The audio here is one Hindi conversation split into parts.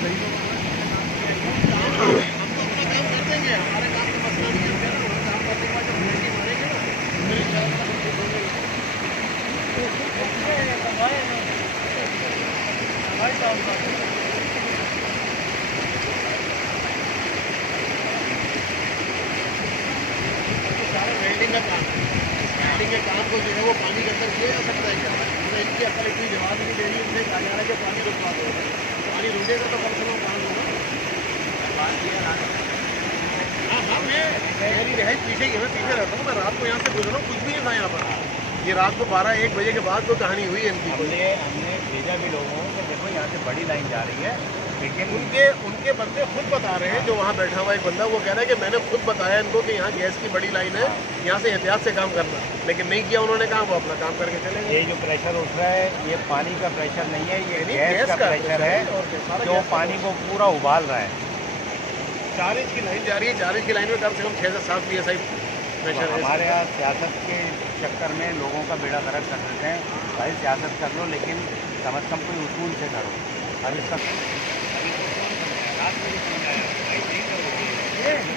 वेल्डिंग के काम को जो है वो पानी के अंदर किया जा सकता है क्या? इनकी अकल इतनी जवाब नहीं दे रही, उनसे कहा जा रहा है कि पानी रुकवा दो। पानी रुकेगा तो कम से कम काम होगा। हाँ हाँ, मेरी रहायश पीछे ही है, मैं पीछे रहता हूँ। मैं रात को यहाँ से गुजरा हूँ, कुछ भी नहीं था यहाँ पर। ये रात को 12-1 बजे के बाद तो कहानी हुई है इनकी। हमने भेजा भी लोगों को, देखो यहाँ से बड़ी लाइन जा रही है, लेकिन उनके बंदे खुद बता रहे हैं। जो वहाँ बैठा हुआ एक बंदा, वो कह रहा है कि मैंने खुद बताया इनको कि यहाँ गैस की बड़ी लाइन है, यहाँ से एहतियात से काम करना, लेकिन नहीं किया उन्होंने। कहा वो अपना काम करके चले गए। ये जो प्रेशर उठ रहा है, ये पानी का प्रेशर नहीं है, ये गैस का प्रेशर है जो पानी को पूरा उबाल रहा है। 4 इंच की लाइन जा रही है, 4 इंच की लाइन में कम से कम 6 से 7 PSI प्रेशर है। हमारे यहाँ सियासत के चक्कर में लोगों का बेड़ा गर्क कर देते हैं। भाई सियासत कर लो, लेकिन कम से कम कोई उसूल से करो। अब इसका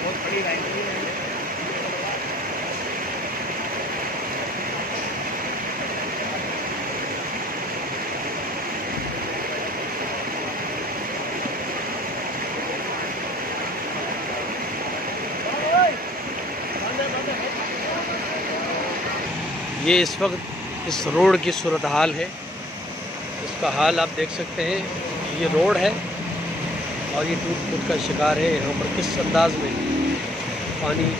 बहुत बड़ी लाइन है। ये इस वक्त इस रोड की सूरत हाल है। इसका हाल आप देख सकते हैं। ये रोड है और ये टूट फूट का शिकार है। यहाँ पर किस अंदाज में पानी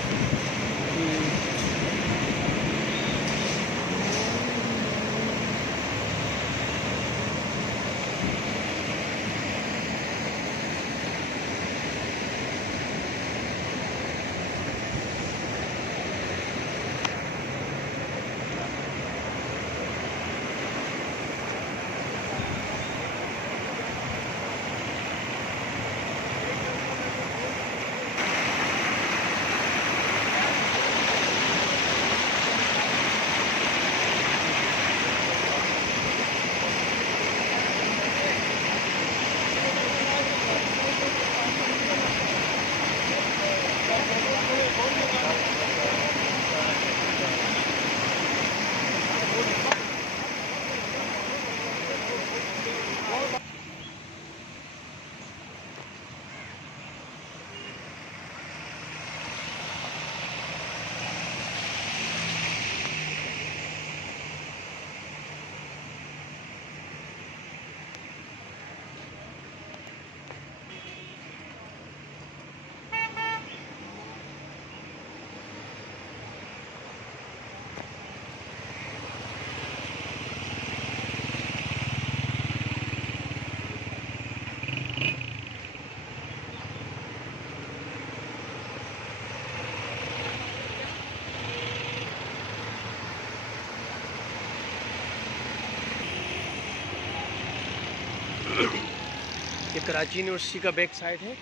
ये कराची यूनिवर्सिटी का बैक साइड है,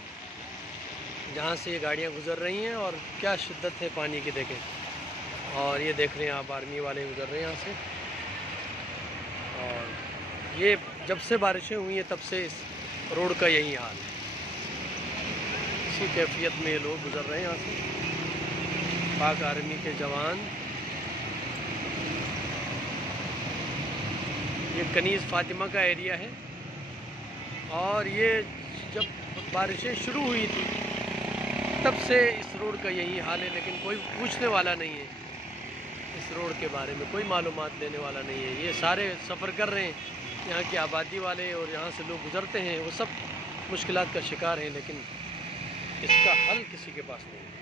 जहाँ से ये गाड़ियाँ गुजर रही हैं। और क्या शिद्दत है पानी की, देखें। और ये देख रहे हैं आप, आर्मी वाले गुजर रहे हैं यहाँ से। और ये जब से बारिशें हुई हैं तब से इस रोड का यही हाल है। इसी कैफियत में ये लोग गुजर रहे हैं यहाँ से। पाक आर्मी के जवान। ये कनीज़ फातिमा का एरिया है। और ये जब बारिशें शुरू हुई थी तब से इस रोड का यही हाल है, लेकिन कोई पूछने वाला नहीं है इस रोड के बारे में, कोई मालूमात देने वाला नहीं है। ये सारे सफ़र कर रहे हैं, यहाँ की आबादी वाले और यहाँ से लोग गुज़रते हैं, वो सब मुश्किलात का शिकार हैं, लेकिन इसका हल किसी के पास नहीं है।